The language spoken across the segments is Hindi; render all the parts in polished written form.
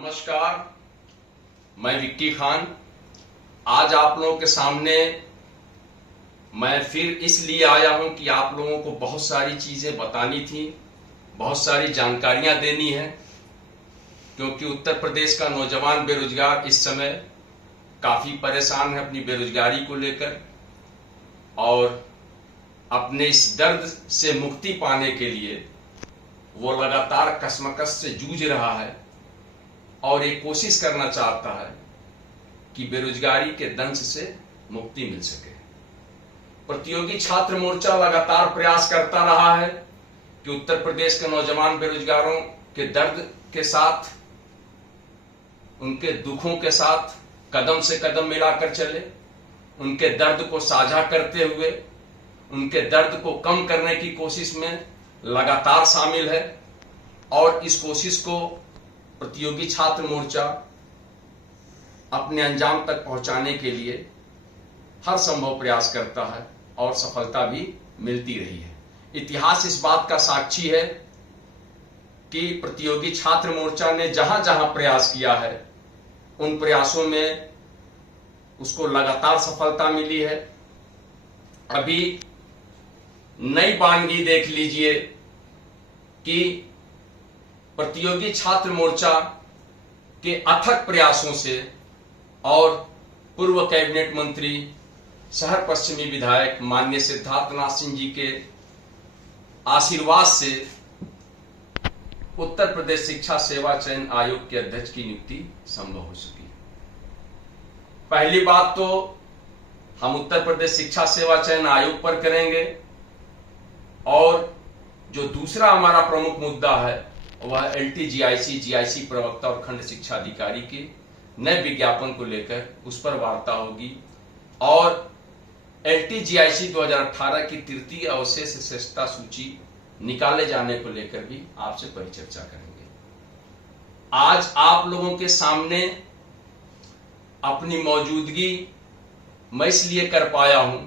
नमस्कार, मैं विक्की खान। आज आप लोगों के सामने मैं फिर इसलिए आया हूं कि आप लोगों को बहुत सारी चीजें बतानी थी, बहुत सारी जानकारियां देनी है, क्योंकि उत्तर प्रदेश का नौजवान बेरोजगार इस समय काफी परेशान है अपनी बेरोजगारी को लेकर और अपने इस दर्द से मुक्ति पाने के लिए वो लगातार कशमकश से जूझ रहा है और एक कोशिश करना चाहता है कि बेरोजगारी के दंश से मुक्ति मिल सके। प्रतियोगी छात्र मोर्चा लगातार प्रयास करता रहा है कि उत्तर प्रदेश के नौजवान बेरोजगारों के दर्द के साथ, उनके दुखों के साथ कदम से कदम मिलाकर चले, उनके दर्द को साझा करते हुए उनके दर्द को कम करने की कोशिश में लगातार शामिल है और इस कोशिश को प्रतियोगी छात्र मोर्चा अपने अंजाम तक पहुंचाने के लिए हर संभव प्रयास करता है और सफलता भी मिलती रही है। इतिहास इस बात का साक्षी है कि प्रतियोगी छात्र मोर्चा ने जहां जहां प्रयास किया है उन प्रयासों में उसको लगातार सफलता मिली है। अभी नई वानगी देख लीजिए कि प्रतियोगी छात्र मोर्चा के अथक प्रयासों से और पूर्व कैबिनेट मंत्री शहर पश्चिमी विधायक माननीय सिद्धार्थनाथ सिंह जी के आशीर्वाद से उत्तर प्रदेश शिक्षा सेवा चयन आयोग के अध्यक्ष की नियुक्ति संभव हो सकी। पहली बात तो हम उत्तर प्रदेश शिक्षा सेवा चयन आयोग पर करेंगे और जो दूसरा हमारा प्रमुख मुद्दा है वह LTGIC GIC प्रवक्ता और खंड शिक्षा अधिकारी के नए विज्ञापन को लेकर उस पर वार्ता होगी और LTGIC 2018 की तृतीय अवशेष श्रेष्ठता सूची निकाले जाने को लेकर भी आपसे परिचर्चा करेंगे। आज आप लोगों के सामने अपनी मौजूदगी मैं इसलिए कर पाया हूं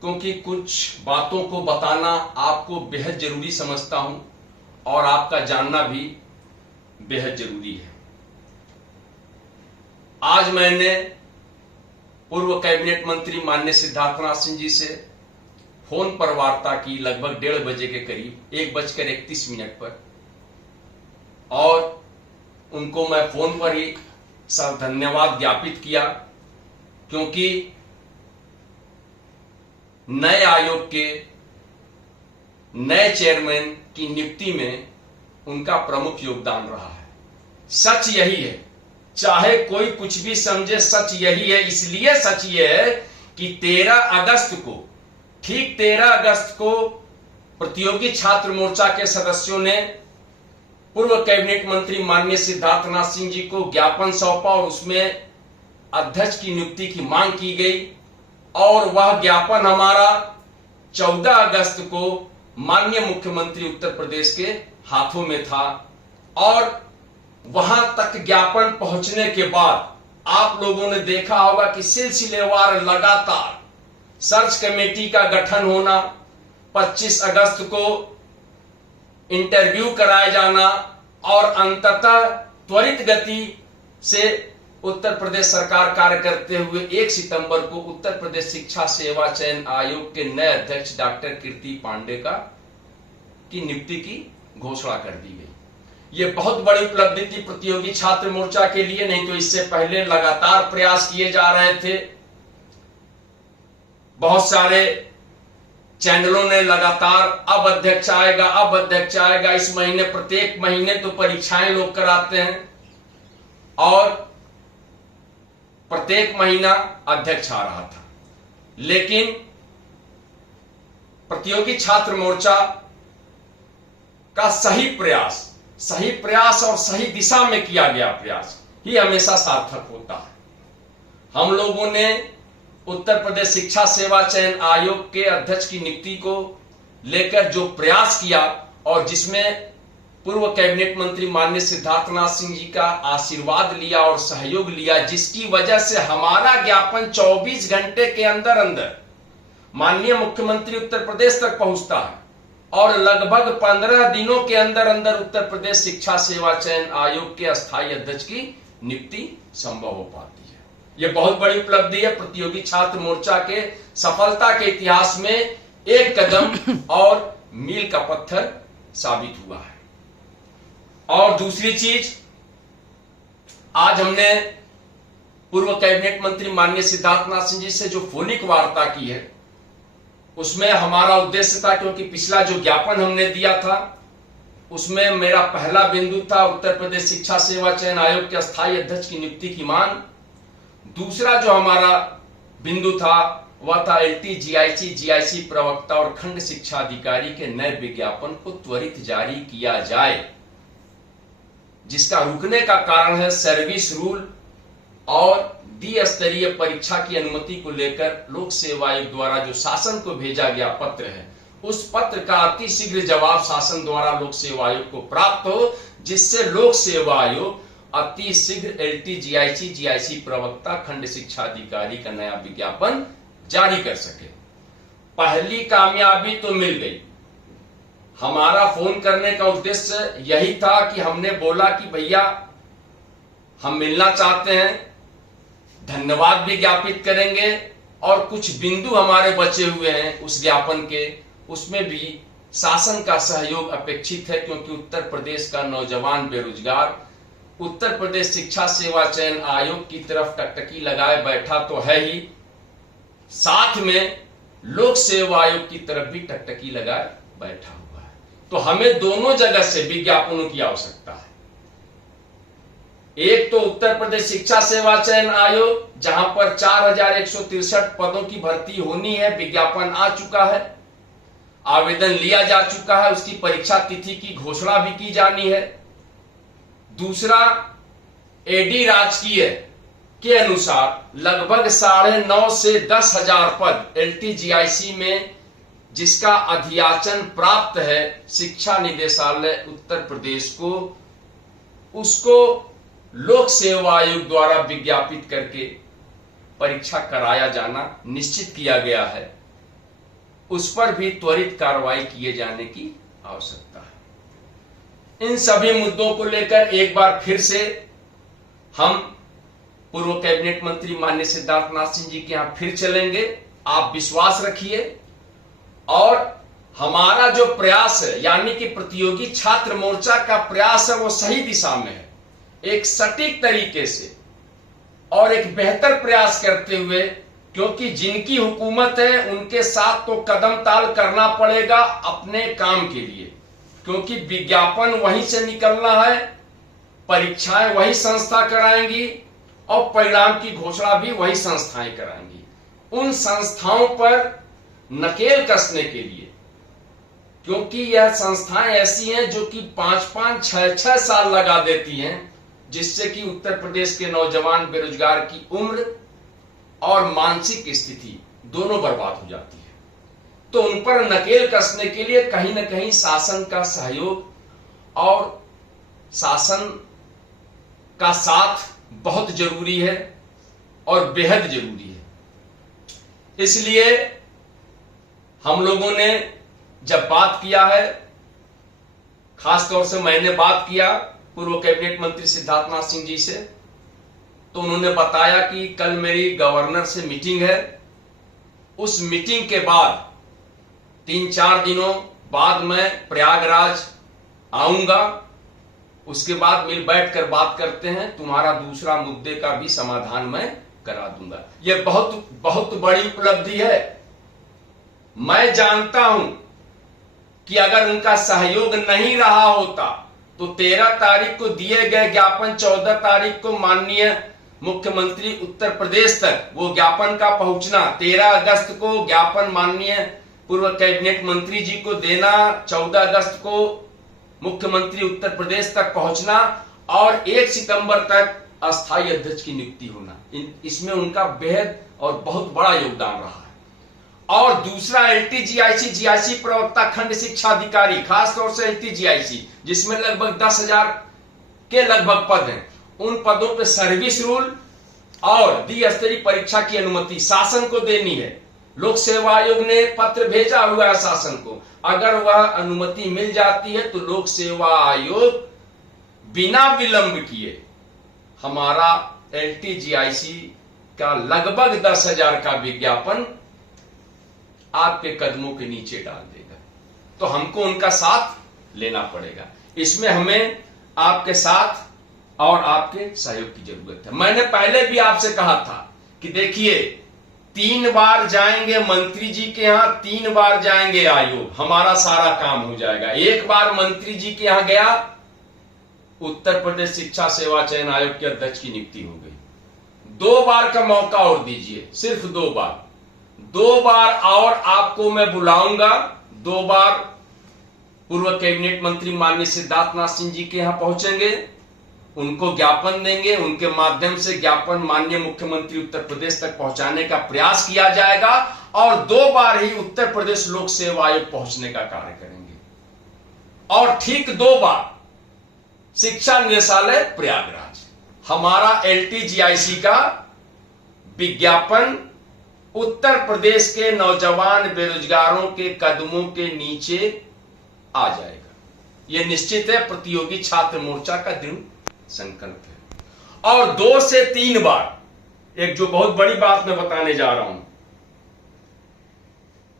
क्योंकि कुछ बातों को बताना आपको बेहद जरूरी समझता हूं और आपका जानना भी बेहद जरूरी है। आज मैंने पूर्व कैबिनेट मंत्री माननीय सिद्धार्थनाथ सिंह जी से फोन पर वार्ता की लगभग 1:30 बजे के करीब 1:31 पर और उनको मैं फोन पर ही सब धन्यवाद ज्ञापित किया क्योंकि नए आयोग के नए चेयरमैन की नियुक्ति में उनका प्रमुख योगदान रहा है। सच यही है, चाहे कोई कुछ भी समझे, सच यही है। इसलिए सच यह है कि 13 अगस्त को, ठीक 13 अगस्त को प्रतियोगी छात्र मोर्चा के सदस्यों ने पूर्व कैबिनेट मंत्री माननीय सिद्धार्थनाथ सिंह जी को ज्ञापन सौंपा और उसमें अध्यक्ष की नियुक्ति की मांग की गई और वह ज्ञापन हमारा 14 अगस्त को माननीय मुख्यमंत्री उत्तर प्रदेश के हाथों में था और वहां तक ज्ञापन पहुंचने के बाद आप लोगों ने देखा होगा कि सिलसिलेवार लगातार सर्च कमेटी का गठन होना, 25 अगस्त को इंटरव्यू कराया जाना और अंततः त्वरित गति से उत्तर प्रदेश सरकार कार्य करते हुए 1 सितंबर को उत्तर प्रदेश शिक्षा सेवा चयन आयोग के नए अध्यक्ष डॉक्टर कीर्ति पांडे की नियुक्ति की घोषणा कर दी गई। यह बहुत बड़ी उपलब्धि थी प्रतियोगी छात्र मोर्चा के लिए, नहीं तो इससे पहले लगातार प्रयास किए जा रहे थे। बहुत सारे चैनलों ने लगातार अब अध्यक्ष आएगा, अब अध्यक्ष आएगा, इस महीने, प्रत्येक महीने तो परीक्षाएं लोग कराते हैं और प्रत्येक महीना अध्यक्ष आ रहा था। लेकिन प्रतियोगी छात्र मोर्चा का सही प्रयास और सही दिशा में किया गया प्रयास ही हमेशा सार्थक होता है। हम लोगों ने उत्तर प्रदेश शिक्षा सेवा चयन आयोग के अध्यक्ष की नियुक्ति को लेकर जो प्रयास किया और जिसमें पूर्व कैबिनेट मंत्री माननीय सिद्धार्थनाथ सिंह जी का आशीर्वाद लिया और सहयोग लिया, जिसकी वजह से हमारा ज्ञापन 24 घंटे के अंदर अंदर माननीय मुख्यमंत्री उत्तर प्रदेश तक पहुंचता है और लगभग 15 दिनों के अंदर अंदर उत्तर प्रदेश शिक्षा सेवा चयन आयोग के अस्थायी अध्यक्ष की नियुक्ति संभव हो पाती है। यह बहुत बड़ी उपलब्धि है। प्रतियोगी छात्र मोर्चा के सफलता के इतिहास में एक कदम और मील का पत्थर साबित हुआ है। और दूसरी चीज, आज हमने पूर्व कैबिनेट मंत्री माननीय सिद्धार्थनाथ सिंह जी से जो फोनिक वार्ता की है, उसमें हमारा उद्देश्य था, क्योंकि पिछला जो ज्ञापन हमने दिया था उसमें मेरा पहला बिंदु था उत्तर प्रदेश शिक्षा सेवा चयन आयोग के अस्थायी अध्यक्ष की नियुक्ति की मांग। दूसरा जो हमारा बिंदु था वह था एलटी जीआईसी प्रवक्ता और खंड शिक्षा अधिकारी के नए विज्ञापन को त्वरित जारी किया जाए, जिसका रुकने का कारण है सर्विस रूल और द्विस्तरीय परीक्षा की अनुमति को लेकर लोक सेवा आयोग द्वारा जो शासन को भेजा गया पत्र है, उस पत्र का अति शीघ्र जवाब शासन द्वारा लोक सेवा आयोग को प्राप्त हो, जिससे लोक सेवा आयोग अति शीघ्र एलटी जीआईसी प्रवक्ता खंड शिक्षा अधिकारी का नया विज्ञापन जारी कर सके। पहली कामयाबी तो मिल गई। हमारा फोन करने का उद्देश्य यही था कि हमने बोला कि भैया हम मिलना चाहते हैं, धन्यवाद भी ज्ञापित करेंगे और कुछ बिंदु हमारे बचे हुए हैं उस ज्ञापन के, उसमें भी शासन का सहयोग अपेक्षित है, क्योंकि उत्तर प्रदेश का नौजवान बेरोजगार उत्तर प्रदेश शिक्षा सेवा चयन आयोग की तरफ टकटकी लगाए बैठा तो है ही, साथ में लोक सेवा आयोग की तरफ भी टकटकी लगाए बैठा हुआ है। तो हमें दोनों जगह से विज्ञापनों की आवश्यकता है। एक तो उत्तर प्रदेश शिक्षा सेवा चयन आयोग, जहां पर 4163 पदों की भर्ती होनी है, विज्ञापन आ चुका है, आवेदन लिया जा चुका है, उसकी परीक्षा तिथि की घोषणा भी की जानी है। दूसरा, एडी राजकीय के अनुसार लगभग 9.5 से 10,000 पद एलटीजीआईसी में, जिसका अधियाचन प्राप्त है शिक्षा निदेशालय उत्तर प्रदेश को, उसको लोक सेवा आयोग द्वारा विज्ञापित करके परीक्षा कराया जाना निश्चित किया गया है। उस पर भी त्वरित कार्रवाई किए जाने की आवश्यकता है। इन सभी मुद्दों को लेकर एक बार फिर से हम पूर्व कैबिनेट मंत्री माननीय सिद्धार्थनाथ सिंह जी के यहां फिर चलेंगे। आप विश्वास रखिए और हमारा जो प्रयास है, यानी कि प्रतियोगी छात्र मोर्चा का प्रयास है, वो सही दिशा में है। एक सटीक तरीके से और एक बेहतर प्रयास करते हुए, क्योंकि जिनकी हुकूमत है उनके साथ तो कदम ताल करना पड़ेगा अपने काम के लिए, क्योंकि विज्ञापन वहीं से निकलना है, परीक्षाएं वही संस्था कराएंगी और परिणाम की घोषणा भी वही संस्थाएं कराएंगी। उन संस्थाओं पर नकेल कसने के लिए, क्योंकि यह संस्थाएं ऐसी हैं जो कि 5-5, 6-6 साल लगा देती हैं, जिससे कि उत्तर प्रदेश के नौजवान बेरोजगार की उम्र और मानसिक स्थिति दोनों बर्बाद हो जाती है। तो उन पर नकेल कसने के लिए कहीं ना कहीं शासन का सहयोग और शासन का साथ बहुत जरूरी है और बेहद जरूरी है। इसलिए हम लोगों ने जब बात किया है, खासतौर से मैंने बात किया पूर्व कैबिनेट मंत्री सिद्धार्थनाथ सिंह जी से, तो उन्होंने बताया कि कल मेरी गवर्नर से मीटिंग है। उस मीटिंग के बाद 3-4 दिनों बाद मैं प्रयागराज आऊंगा, उसके बाद मिल बैठकर बात करते हैं, तुम्हारा दूसरा मुद्दे का भी समाधान मैं करा दूंगा। यह बहुत बहुत बड़ी उपलब्धि है। मैं जानता हूं कि अगर उनका सहयोग नहीं रहा होता तो 13 तारीख को दिए गए ज्ञापन 14 तारीख को माननीय मुख्यमंत्री उत्तर प्रदेश तक वो ज्ञापन का पहुंचना, 13 अगस्त को ज्ञापन माननीय पूर्व कैबिनेट मंत्री जी को देना, 14 अगस्त को मुख्यमंत्री उत्तर प्रदेश तक पहुंचना और 1 सितंबर तक अस्थायी अध्यक्ष की नियुक्ति होना, इसमें उनका बेहद और बहुत बड़ा योगदान रहा है। और दूसरा, एलटीजीआईसी प्रवक्ता खंड शिक्षा अधिकारी, खासतौर से एलटीजीआईसी, जिसमें लगभग 10,000 के लगभग पद हैं, उन पदों पे सर्विस रूल और द्विस्तरीय परीक्षा की अनुमति शासन को देनी है। लोक सेवा आयोग ने पत्र भेजा हुआ है शासन को, अगर वह अनुमति मिल जाती है तो लोक सेवा आयोग बिना विलंब किए हमारा LTGIC का लगभग 10,000 का विज्ञापन आपके कदमों के नीचे डाल देगा। तो हमको उनका साथ लेना पड़ेगा, इसमें हमें आपके साथ और आपके सहयोग की जरूरत है। मैंने पहले भी आपसे कहा था कि देखिए 3 बार जाएंगे मंत्री जी के यहां, 3 बार जाएंगे आयोग, हमारा सारा काम हो जाएगा। 1 बार मंत्री जी के यहां गया, उत्तर प्रदेश शिक्षा सेवा चयन आयोग के अध्यक्ष की नियुक्ति हो गई। 2 बार का मौका और दीजिए, सिर्फ 2 बार, 2 बार और आपको मैं बुलाऊंगा। 2 बार पूर्व कैबिनेट मंत्री माननीय सिद्धार्थनाथ सिंह जी के यहां पहुंचेंगे, उनको ज्ञापन देंगे, उनके माध्यम से ज्ञापन माननीय मुख्यमंत्री उत्तर प्रदेश तक पहुंचाने का प्रयास किया जाएगा और 2 बार ही उत्तर प्रदेश लोक सेवा आयोग पहुंचने का कार्य करेंगे। और ठीक 2 बार शिक्षा निदेशालय प्रयागराज, हमारा LTGIC का विज्ञापन उत्तर प्रदेश के नौजवान बेरोजगारों के कदमों के नीचे आ जाएगा। यह निश्चित है, प्रतियोगी छात्र मोर्चा का दृढ़ संकल्प है। और 2 से 3 बार, एक जो बहुत बड़ी बात मैं बताने जा रहा हूं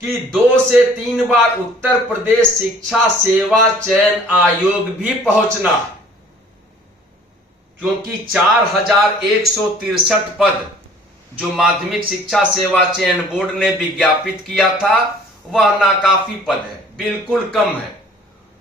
कि 2 से 3 बार उत्तर प्रदेश शिक्षा सेवा चयन आयोग भी पहुंचना है, क्योंकि 4163 पद जो माध्यमिक शिक्षा सेवा चयन बोर्ड ने विज्ञापित किया था वह नाकाफी पद है, बिल्कुल कम है।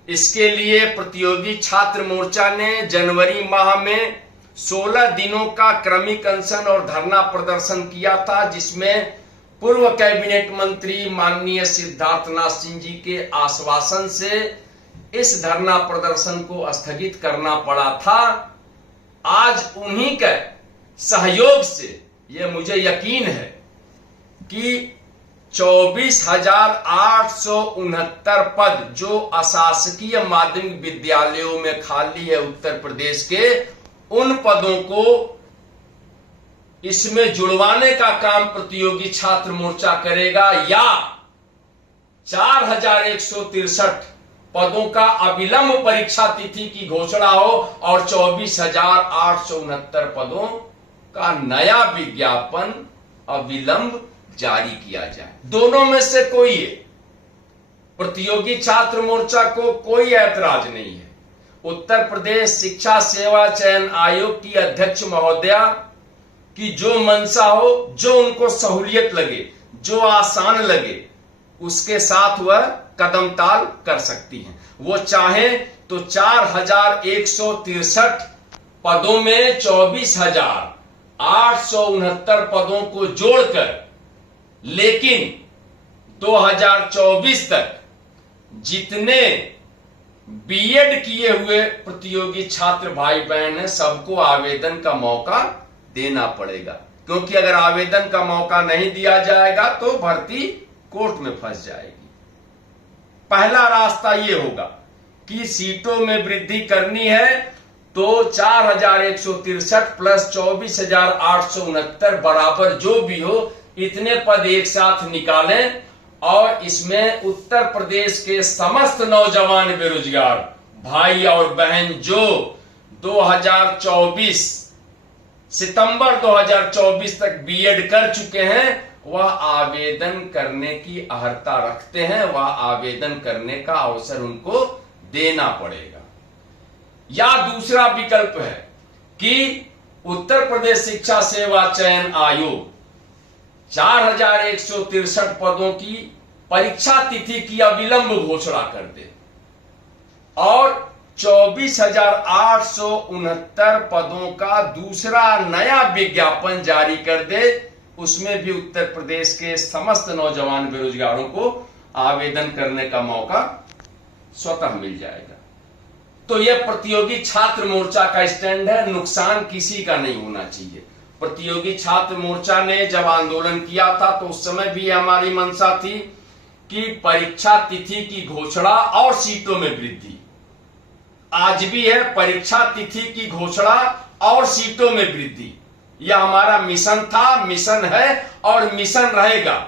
इसके लिए प्रतियोगी छात्र मोर्चा ने जनवरी माह में 16 दिनों का क्रमिक अनशन और धरना प्रदर्शन किया था, जिसमें पूर्व कैबिनेट मंत्री माननीय सिद्धार्थनाथ सिंह जी के आश्वासन से इस धरना प्रदर्शन को स्थगित करना पड़ा था। आज उन्हीं के सहयोग से यह मुझे यकीन है कि 24,869 पद जो अशासकीय माध्यमिक विद्यालयों में खाली है उत्तर प्रदेश के, उन पदों को इसमें जुड़वाने का काम प्रतियोगी छात्र मोर्चा करेगा, या 4163 पदों का अविलंब परीक्षा तिथि की घोषणा हो और 24,869 पदों का नया विज्ञापन अविलंब जारी किया जाए। दोनों में से कोई है, प्रतियोगी छात्र मोर्चा को कोई ऐतराज नहीं है। उत्तर प्रदेश शिक्षा सेवा चयन आयोग की अध्यक्ष महोदया की जो मंशा हो, जो उनको सहूलियत लगे, जो आसान लगे, उसके साथ वह कदम ताल कर सकती हैं। वो चाहे तो 4163 पदों में 24,869 पदों को जोड़कर, लेकिन 2024 तक जितने बीएड किए हुए प्रतियोगी छात्र भाई बहन हैं, सबको आवेदन का मौका देना पड़ेगा, क्योंकि अगर आवेदन का मौका नहीं दिया जाएगा तो भर्ती कोर्ट में फंस जाएगी। पहला रास्ता यह होगा कि सीटों में वृद्धि करनी है तो 4163 प्लस 24,869 बराबर जो भी हो, इतने पद एक साथ निकालें और इसमें उत्तर प्रदेश के समस्त नौजवान बेरोजगार भाई और बहन जो 2024 सितंबर 2024 तक बीएड कर चुके हैं, वह आवेदन करने की अहर्ता रखते हैं, वह आवेदन करने का अवसर उनको देना पड़ेगा। या दूसरा विकल्प है कि उत्तर प्रदेश शिक्षा सेवा चयन आयोग 4163 पदों की परीक्षा तिथि की अविलंब घोषणा कर दे और 24,869 पदों का दूसरा नया विज्ञापन जारी कर दे। उसमें भी उत्तर प्रदेश के समस्त नौजवान बेरोजगारों को आवेदन करने का मौका स्वतः मिल जाएगा। तो यह प्रतियोगी छात्र मोर्चा का स्टैंड है, नुकसान किसी का नहीं होना चाहिए। प्रतियोगी छात्र मोर्चा ने जब आंदोलन किया था तो उस समय भी हमारी मंशा थी कि परीक्षा तिथि की घोषणा और सीटों में वृद्धि। आज भी है, परीक्षा तिथि की घोषणा और सीटों में वृद्धि। यह हमारा मिशन था, मिशन है और मिशन रहेगा।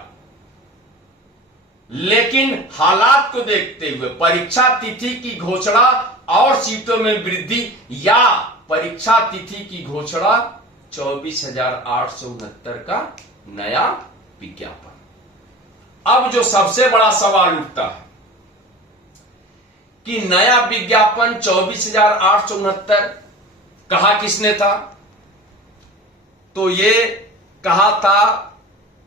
लेकिन हालात को देखते हुए परीक्षा तिथि की घोषणा और सीटों में वृद्धि या परीक्षा तिथि की घोषणा 24,869 का नया विज्ञापन। अब जो सबसे बड़ा सवाल उठता है कि नया विज्ञापन 24,869 कहा किसने था? तो ये कहा था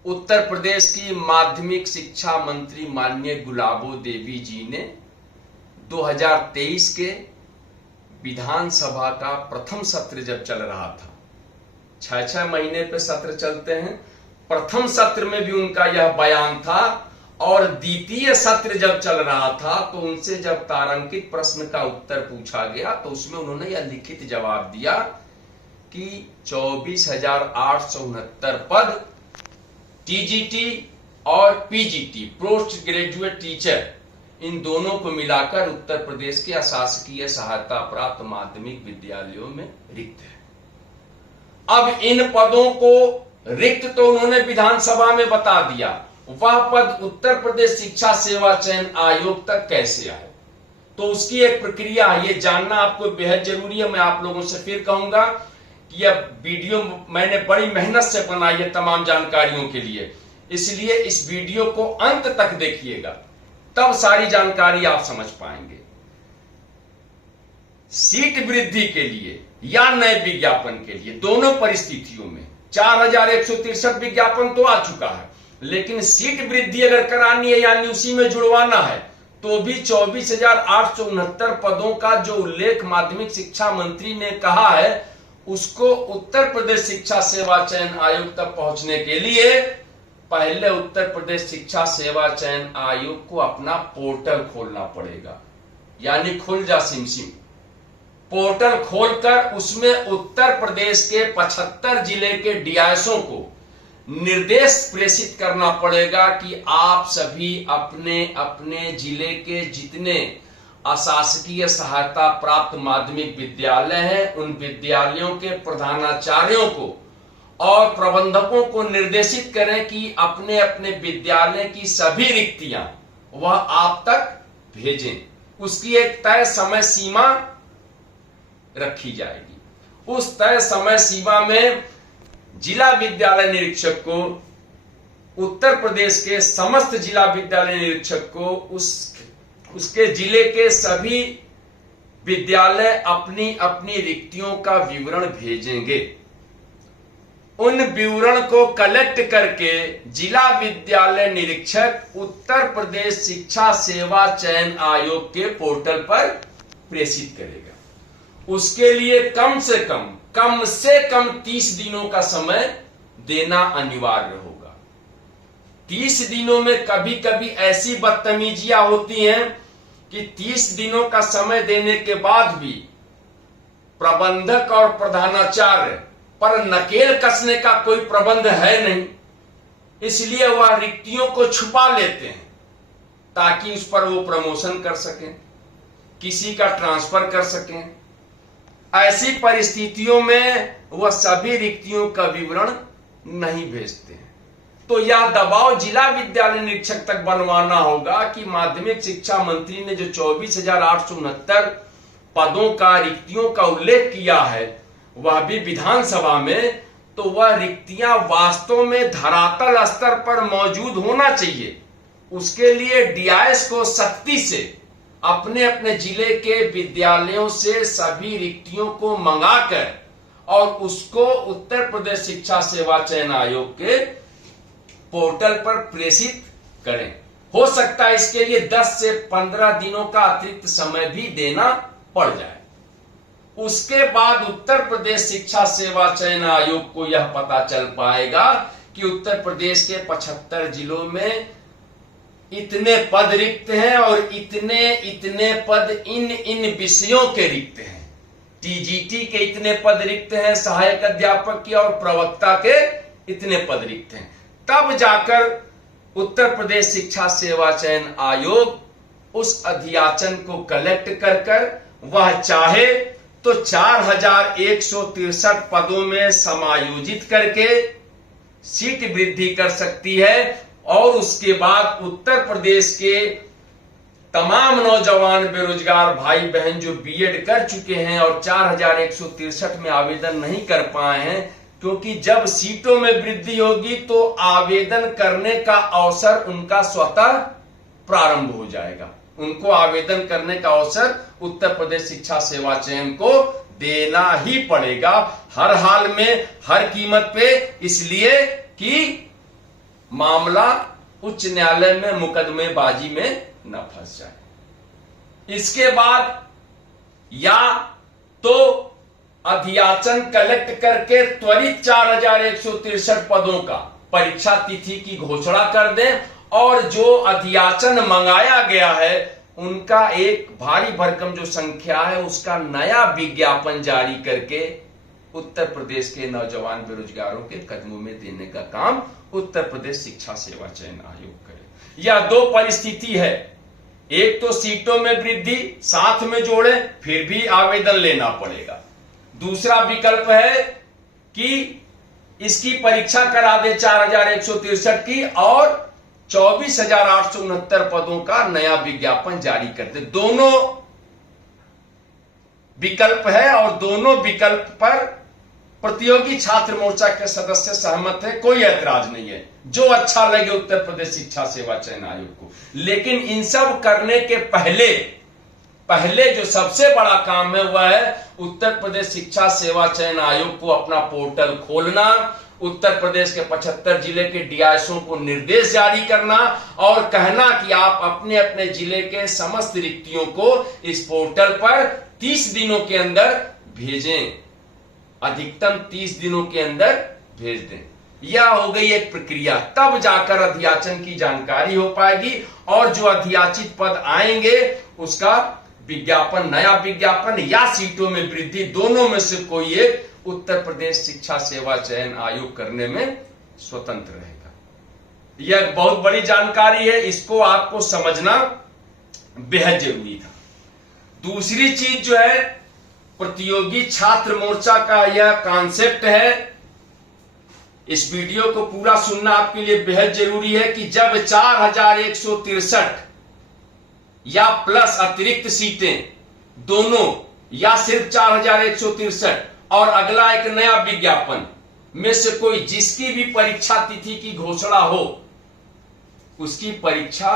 उत्तर प्रदेश की माध्यमिक शिक्षा मंत्री माननीय गुलाबो देवी जी ने 2023 के विधानसभा का प्रथम सत्र जब चल रहा था, 6 महीने पे सत्र चलते हैं, प्रथम सत्र में भी उनका यह बयान था और द्वितीय सत्र जब चल रहा था तो उनसे जब तारांकित प्रश्न का उत्तर पूछा गया तो उसमें उन्होंने यह लिखित जवाब दिया कि 24,869 पद टीजीटी और पीजीटी पोस्ट ग्रेजुएट टीचर इन दोनों को मिलाकर उत्तर प्रदेश के अशासकीय सहायता प्राप्त माध्यमिक विद्यालयों में रिक्त है। अब इन पदों को रिक्त तो उन्होंने विधानसभा में बता दिया, वह पद उत्तर प्रदेश शिक्षा सेवा चयन आयोग तक कैसे आए, तो उसकी एक प्रक्रिया है, ये जानना आपको बेहद जरूरी है। मैं आप लोगों से फिर कहूंगा कि यह वीडियो मैंने बड़ी मेहनत से बनाई है तमाम जानकारियों के लिए, इसलिए इस वीडियो को अंत तक देखिएगा, तब सारी जानकारी आप समझ पाएंगे। सीट वृद्धि के लिए या नए विज्ञापन के लिए, दोनों परिस्थितियों में 4,163 विज्ञापन तो आ चुका है, लेकिन सीट वृद्धि अगर करानी है यानी उसी में जुड़वाना है तो भी 24,869 पदों का जो उल्लेख माध्यमिक शिक्षा मंत्री ने कहा है उसको उत्तर प्रदेश शिक्षा सेवा चयन आयोग तक पहुंचने के लिए पहले उत्तर प्रदेश शिक्षा सेवा चयन आयोग को अपना पोर्टल खोलना पड़ेगा। यानी खुल जा सिमसिम पोर्टल खोलकर उसमें उत्तर प्रदेश के 75 जिले के डीआईएसओ को निर्देश प्रेषित करना पड़ेगा कि आप सभी अपने अपने जिले के जितने अशासकीय सहायता प्राप्त माध्यमिक विद्यालय हैं उन विद्यालयों के प्रधानाचार्यों को और प्रबंधकों को निर्देशित करें कि अपने अपने विद्यालय की सभी रिक्तियां वह आप तक भेजें। उसकी एक तय समय सीमा रखी जाएगी। उस तय समय सीमा में जिला विद्यालय निरीक्षक को उत्तर प्रदेश के समस्त जिला विद्यालय निरीक्षक को उसके जिले के सभी विद्यालय अपनी अपनी रिक्तियों का विवरण भेजेंगे। उन विवरण को कलेक्ट करके जिला विद्यालय निरीक्षक उत्तर प्रदेश शिक्षा सेवा चयन आयोग के पोर्टल पर प्रेषित करेगा। उसके लिए कम से कम 30 दिनों का समय देना अनिवार्य होगा। 30 दिनों में कभी कभी ऐसी बदतमीजियां होती हैं कि 30 दिनों का समय देने के बाद भी प्रबंधक और प्रधानाचार्य पर नकेल कसने का कोई प्रबंध है नहीं, इसलिए वह रिक्तियों को छुपा लेते हैं ताकि उस पर वो प्रमोशन कर सकें, किसी का ट्रांसफर कर सकें। ऐसी परिस्थितियों में वह सभी रिक्तियों का विवरण नहीं भेजते हैं। तो यह दबाव जिला विद्यालय निरीक्षक तक बनवाना होगा कि माध्यमिक शिक्षा मंत्री ने जो 24,869 पदों का रिक्तियों का उल्लेख किया है वह भी विधानसभा में, तो वह रिक्तियां वास्तव में धरातल स्तर पर मौजूद होना चाहिए। उसके लिए डीआईएस को सख्ती से अपने अपने जिले के विद्यालयों से सभी रिक्तियों को मंगाकर और उसको उत्तर प्रदेश शिक्षा सेवा चयन आयोग के पोर्टल पर प्रेषित करें। हो सकता है इसके लिए 10 से 15 दिनों का अतिरिक्त समय भी देना पड़ जाए। उसके बाद उत्तर प्रदेश शिक्षा सेवा चयन आयोग को यह पता चल पाएगा कि उत्तर प्रदेश के 75 जिलों में इतने पद रिक्त हैं और इतने पद इन विषयों के रिक्त हैं। टीजीटी के इतने पद रिक्त हैं, सहायक अध्यापक के और प्रवक्ता के इतने पद रिक्त हैं। तब जाकर उत्तर प्रदेश शिक्षा सेवा चयन आयोग उस अध्याचन को कलेक्ट कर वह चाहे तो 4,163 पदों में समायोजित करके सीट वृद्धि कर सकती है और उसके बाद उत्तर प्रदेश के तमाम नौजवान बेरोजगार भाई बहन जो बीएड कर चुके हैं और 4163 में आवेदन नहीं कर पाए हैं, क्योंकि जब सीटों में वृद्धि होगी तो आवेदन करने का अवसर उनका स्वतः प्रारंभ हो जाएगा। उनको आवेदन करने का अवसर उत्तर प्रदेश शिक्षा सेवा चयन को देना ही पड़ेगा, हर हाल में, हर कीमत पे, इसलिए कि मामला उच्च न्यायालय में मुकदमेबाजी में न फंस जाए। इसके बाद या तो अध्याचन कलेक्ट करके त्वरित 4163 पदों का परीक्षा तिथि की घोषणा कर दें और जो अध्याचन मंगाया गया है उनका एक भारी भरकम जो संख्या है उसका नया विज्ञापन जारी करके उत्तर प्रदेश के नौजवान बेरोजगारों के कदमों में देने का काम उत्तर प्रदेश शिक्षा सेवा चयन आयोग करे। यह दो परिस्थिति है, एक तो सीटों में वृद्धि साथ में जोड़े फिर भी आवेदन लेना पड़ेगा, दूसरा विकल्प है कि इसकी परीक्षा करा दे 4163 की और 24,869 पदों का नया विज्ञापन जारी कर दे। दोनों विकल्प है और दोनों विकल्प पर प्रतियोगी छात्र मोर्चा के सदस्य सहमत है, कोई ऐतराज नहीं है, जो अच्छा लगे उत्तर प्रदेश शिक्षा सेवा चयन आयोग को। लेकिन इन सब करने के पहले जो सबसे बड़ा काम है वह है उत्तर प्रदेश शिक्षा सेवा चयन आयोग को अपना पोर्टल खोलना, उत्तर प्रदेश के 75 जिले के डीआईएसओ को निर्देश जारी करना और कहना कि आप अपने अपने जिले के समस्त रिक्तियों को इस पोर्टल पर 30 दिनों के अंदर भेजें, अधिकतम 30 दिनों के अंदर भेज दें। यह हो गई एक प्रक्रिया, तब जाकर अध्याचन की जानकारी हो पाएगी और जो अध्याचित पद आएंगे उसका विज्ञापन, नया विज्ञापन या सीटों में वृद्धि, दोनों में से कोई एक उत्तर प्रदेश शिक्षा सेवा चयन आयोग करने में स्वतंत्र रहेगा। यह बहुत बड़ी जानकारी है, इसको आपको समझना बेहद जरूरी था। दूसरी चीज जो है प्रतियोगी छात्र मोर्चा का यह कॉन्सेप्ट है, इस वीडियो को पूरा सुनना आपके लिए बेहद जरूरी है कि जब 4163 या प्लस अतिरिक्त सीटें दोनों या सिर्फ 4163 और अगला एक नया विज्ञापन में से कोई जिसकी भी परीक्षा तिथि की घोषणा हो उसकी परीक्षा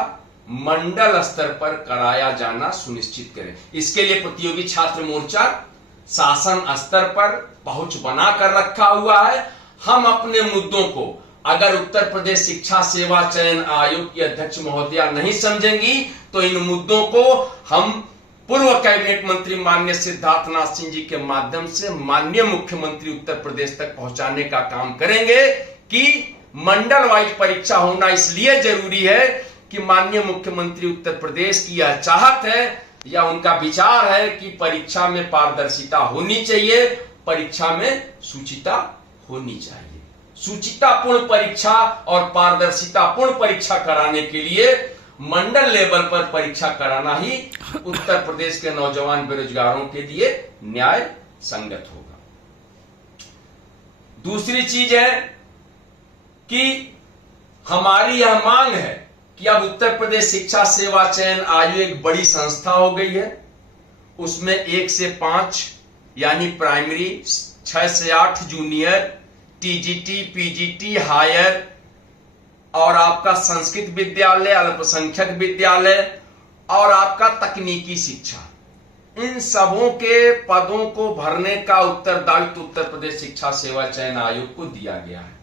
मंडल स्तर पर कराया जाना सुनिश्चित करें। इसके लिए प्रतियोगी छात्र मोर्चा शासन स्तर पर पहुंच बना कर रखा हुआ है। हम अपने मुद्दों को अगर उत्तर प्रदेश शिक्षा सेवा चयन आयोग की अध्यक्ष महोदया नहीं समझेंगी तो इन मुद्दों को हम पूर्व कैबिनेट मंत्री माननीय सिद्धार्थनाथ सिंह जी के माध्यम से माननीय मुख्यमंत्री उत्तर प्रदेश तक पहुंचाने का काम करेंगे कि मंडल वाइज परीक्षा होना इसलिए जरूरी है कि माननीय मुख्यमंत्री उत्तर प्रदेश की यह चाहत है या उनका विचार है कि परीक्षा में पारदर्शिता होनी चाहिए, परीक्षा में शुचिता होनी चाहिए। शुचितापूर्ण परीक्षा और पारदर्शितापूर्ण परीक्षा कराने के लिए मंडल लेवल पर परीक्षा कराना ही उत्तर प्रदेश के नौजवान बेरोजगारों के लिए न्याय संगत होगा। दूसरी चीज है कि हमारी यह मांग है कि अब उत्तर प्रदेश शिक्षा सेवा चयन आयोग एक बड़ी संस्था हो गई है, उसमें 1 से 5 यानी प्राइमरी, 6 से 8 जूनियर, टीजीटी, पीजीटी, हायर और आपका संस्कृत विद्यालय, अल्पसंख्यक विद्यालय और आपका तकनीकी शिक्षा, इन सबों के पदों को भरने का उत्तरदायित्व उत्तर प्रदेश शिक्षा सेवा चयन आयोग को दिया गया है।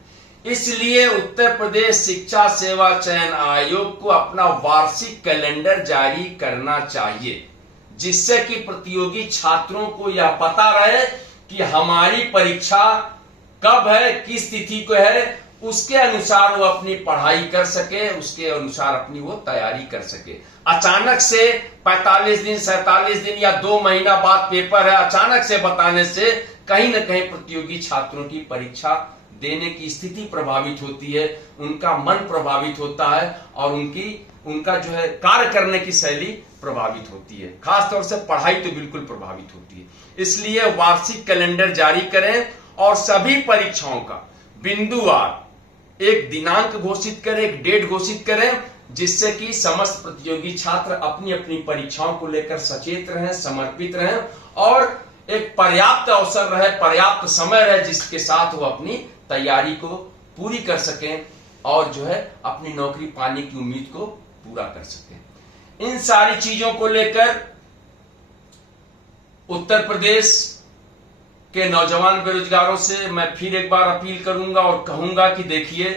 इसलिए उत्तर प्रदेश शिक्षा सेवा चयन आयोग को अपना वार्षिक कैलेंडर जारी करना चाहिए, जिससे कि प्रतियोगी छात्रों को यह पता रहे कि हमारी परीक्षा कब है, किस तिथि को है, उसके अनुसार वो अपनी पढ़ाई कर सके, उसके अनुसार अपनी वो तैयारी कर सके। अचानक से 45 दिन, 47 दिन या 2 महीना बाद पेपर है, अचानक से बताने से कहीं ना कहीं प्रतियोगी छात्रों की परीक्षा देने की स्थिति प्रभावित होती है, उनका मन प्रभावित होता है और उनका जो है कार्य करने की शैली प्रभावित होती है, खासतौर से पढ़ाई तो बिल्कुल प्रभावित होती है। इसलिए वार्षिक कैलेंडर जारी करें और सभी परीक्षाओं का बिंदुवार एक दिनांक घोषित करें, एक डेट घोषित करें, जिससे कि समस्त प्रतियोगी छात्र अपनी अपनी परीक्षाओं को लेकर सचेत रहें, समर्पित रहें और एक पर्याप्त अवसर रहे, पर्याप्त समय रहे, जिसके साथ वो अपनी तैयारी को पूरी कर सकें और जो है अपनी नौकरी पाने की उम्मीद को पूरा कर सकें। इन सारी चीजों को लेकर उत्तर प्रदेश के नौजवान बेरोजगारों से मैं फिर एक बार अपील करूंगा और कहूंगा कि देखिए,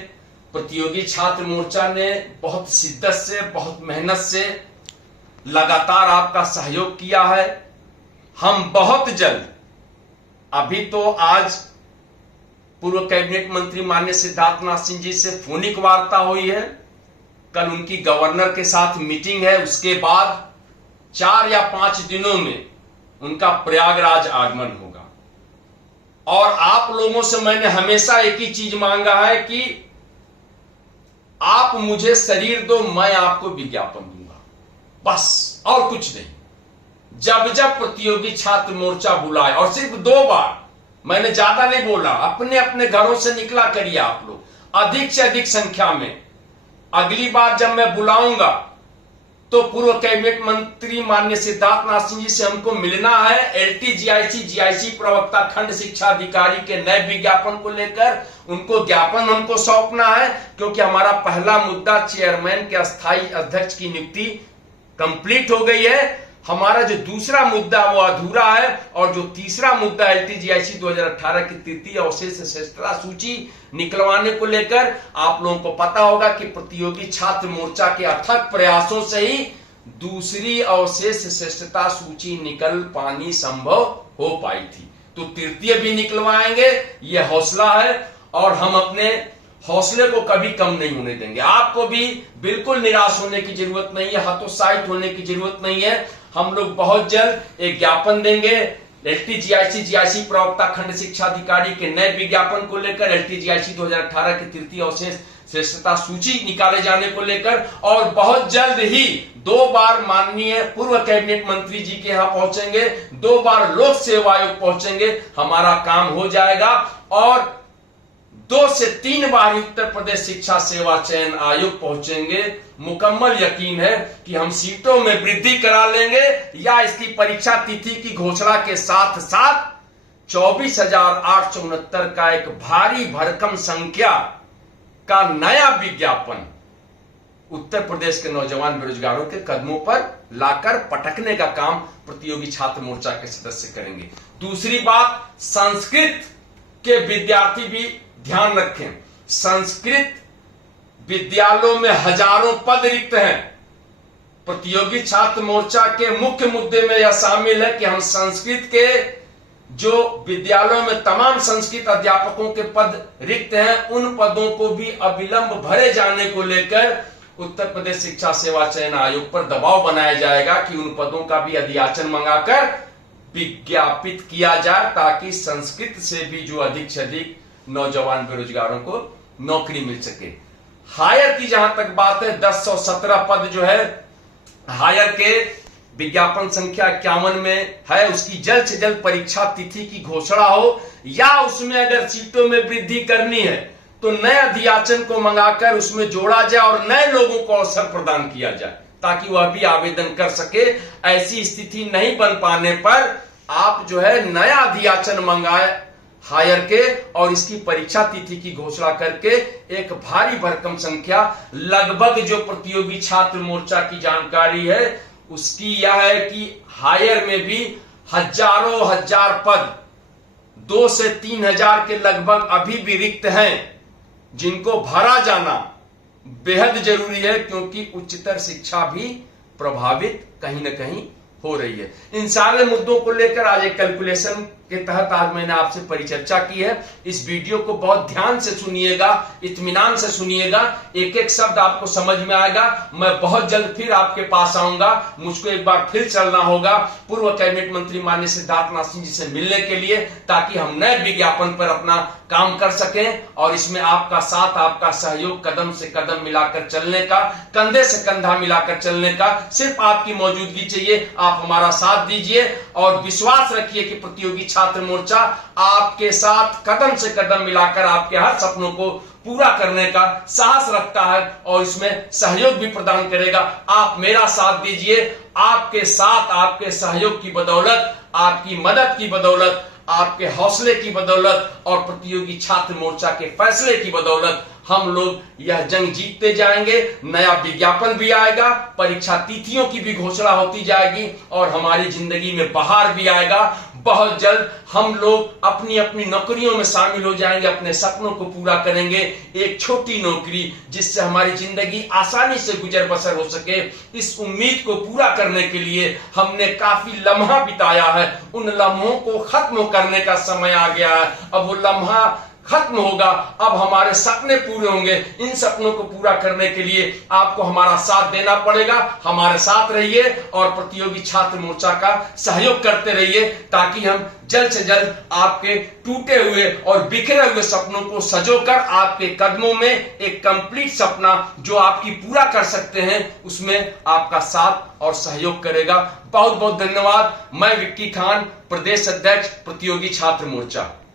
प्रतियोगी छात्र मोर्चा ने बहुत शिद्दत से, बहुत मेहनत से लगातार आपका सहयोग किया है। हम बहुत जल्द, अभी तो आज पूर्व कैबिनेट मंत्री माननीय सिद्धार्थनाथ सिंह जी से फोनिक वार्ता हुई है, कल उनकी गवर्नर के साथ मीटिंग है, उसके बाद 4 या 5 दिनों में उनका प्रयागराज आगमन होगा। और आप लोगों से मैंने हमेशा एक ही चीज मांगा है कि आप मुझे शरीर दो, मैं आपको विज्ञापन दूंगा, बस और कुछ नहीं। जब जब प्रतियोगी छात्र मोर्चा बुलाए, और सिर्फ 2 बार, मैंने ज्यादा नहीं बोला, अपने अपने घरों से निकला करिए आप लोग अधिक से अधिक संख्या में। अगली बार जब मैं बुलाऊंगा तो पूर्व कैबिनेट मंत्री माननीय सिद्धार्थनाथ सिंह जी से हमको मिलना है। एलटी जीआईसी प्रवक्ता खंड शिक्षा अधिकारी के नए विज्ञापन को लेकर उनको ज्ञापन हमको सौंपना है, क्योंकि हमारा पहला मुद्दा चेयरमैन के अस्थायी अध्यक्ष की नियुक्ति कंप्लीट हो गई है। हमारा जो दूसरा मुद्दा वो अधूरा है, और जो तीसरा मुद्दा एलटीजीआईसी 2018 की तृतीय अवशेष श्रेष्ठता सूची निकलवाने को लेकर आप लोगों को पता होगा कि प्रतियोगी छात्र मोर्चा के अथक प्रयासों से ही दूसरी अवशेष श्रेष्ठता सूची निकल पानी संभव हो पाई थी। तो तृतीय भी निकलवाएंगे, ये हौसला है और हम अपने हौसले को कभी कम नहीं होने देंगे। आपको भी बिल्कुल निराश होने की जरूरत नहीं है, हतोत्साहित होने की जरूरत नहीं है। हम लोग बहुत जल्द एक ज्ञापन देंगे एलटीजीआईसी प्रवक्ता खंड शिक्षा अधिकारी के नए विज्ञापन को लेकर, एलटीजीआईसी 2018 की तृतीय अवशेष श्रेष्ठता सूची निकाले जाने को लेकर, और बहुत जल्द ही 2 बार माननीय पूर्व कैबिनेट मंत्री जी के यहां पहुंचेंगे, 2 बार लोक सेवा आयोग पहुंचेंगे, हमारा काम हो जाएगा। और 2 से 3 बार उत्तर प्रदेश शिक्षा सेवा चयन आयोग पहुंचेंगे। मुकम्मल यकीन है कि हम सीटों में वृद्धि करा लेंगे, या इसकी परीक्षा तिथि की घोषणा के साथ साथ 24,869 का एक भारी भरकम संख्या का नया विज्ञापन उत्तर प्रदेश के नौजवान बेरोजगारों के कदमों पर लाकर पटकने का काम प्रतियोगी छात्र मोर्चा के सदस्य करेंगे। दूसरी बात, संस्कृत के विद्यार्थी भी ध्यान रखें, संस्कृत विद्यालयों में हजारों पद रिक्त हैं। प्रतियोगी छात्र मोर्चा के मुख्य मुद्दे में यह शामिल है कि हम संस्कृत के जो विद्यालयों में तमाम संस्कृत अध्यापकों के पद रिक्त हैं, उन पदों को भी अविलंब भरे जाने को लेकर उत्तर प्रदेश शिक्षा सेवा चयन आयोग पर दबाव बनाया जाएगा कि उन पदों का भी अधियाचन मंगाकर विज्ञापित किया जाए, ताकि संस्कृत से भी जो अधिक से अधिक नौजवान बेरोजगारों को नौकरी मिल सके। हायर की जहां तक बात है, 1017 पद जो है हायर के विज्ञापन संख्या 51 में है, उसकी जल्द से जल्द परीक्षा तिथि की घोषणा हो, या उसमें अगर सीटों में वृद्धि करनी है तो नए अधियाचन को मंगाकर उसमें जोड़ा जाए और नए लोगों को अवसर प्रदान किया जाए, ताकि वह भी आवेदन कर सके। ऐसी स्थिति नहीं बन पाने पर आप जो है नया अधियाचन मंगाए हायर के, और इसकी परीक्षा तिथि की घोषणा करके एक भारी भरकम संख्या, लगभग जो प्रतियोगी छात्र मोर्चा की जानकारी है उसकी यह है कि हायर में भी हजारों हजार पद 2 से 3 हजार के लगभग अभी भी रिक्त हैं, जिनको भरा जाना बेहद जरूरी है, क्योंकि उच्चतर शिक्षा भी प्रभावित कहीं ना कहीं हो रही है। इन सारे मुद्दों को लेकर आज एक कैलकुलेशन के तहत आज मैंने आपसे परिचर्चा की है। इस वीडियो को बहुत ध्यान से सुनिएगा, इत्मीनान से सुनिएगा, एक एक शब्द आपको समझ में आएगा। मैं बहुत जल्द फिर आपके पास आऊंगा, मुझको एक बार फिर चलना होगा पूर्व कैबिनेट मंत्री माननीय सिद्धार्थनाथ सिंह जी से मिलने के लिए, ताकि हम नए विज्ञापन पर अपना काम कर सकें, और इसमें आपका साथ, आपका सहयोग, कदम से कदम मिलाकर चलने का, कंधे से कंधा मिलाकर चलने का सिर्फ आपकी मौजूदगी चाहिए। आप हमारा साथ दीजिए और विश्वास रखिए कि प्रतियोगी छात्र मोर्चा आपके साथ कदम से कदम मिलाकर आपके हर सपनों को पूरा करने का साहस रखता है और इसमें सहयोग भी प्रदान करेगा। आप मेरा साथ दीजिए। आपके साथ, आपके सहयोग की बदौलत, आपकी मदद की बदौलत, आपके हौसले की बदौलत और प्रतियोगी छात्र मोर्चा के फैसले की बदौलत हम लोग यह जंग जीतते जाएंगे। नया विज्ञापन भी आएगा, परीक्षा तिथियों की भी घोषणा होती जाएगी और हमारी जिंदगी में बहार भी आएगा। बहुत जल्द हम लोग अपनी अपनी नौकरियों में शामिल हो जाएंगे, अपने सपनों को पूरा करेंगे। एक छोटी नौकरी जिससे हमारी जिंदगी आसानी से गुजर बसर हो सके, इस उम्मीद को पूरा करने के लिए हमने काफी लम्हा बिताया है। उन लम्हों को खत्म करने का समय आ गया है। अब वो लम्हा खत्म होगा, अब हमारे सपने पूरे होंगे। इन सपनों को पूरा करने के लिए आपको हमारा साथ देना पड़ेगा। हमारे साथ रहिए और प्रतियोगी छात्र मोर्चा का सहयोग करते रहिए ताकि हम जल्द से जल्द आपके टूटे हुए और बिखरे हुए सपनों को सजोकर आपके कदमों में एक कंप्लीट सपना जो आपकी पूरा कर सकते हैं, उसमें आपका साथ और सहयोग करेगा। बहुत बहुत धन्यवाद। मैं विक्की खान, प्रदेश अध्यक्ष प्रतियोगी छात्र मोर्चा।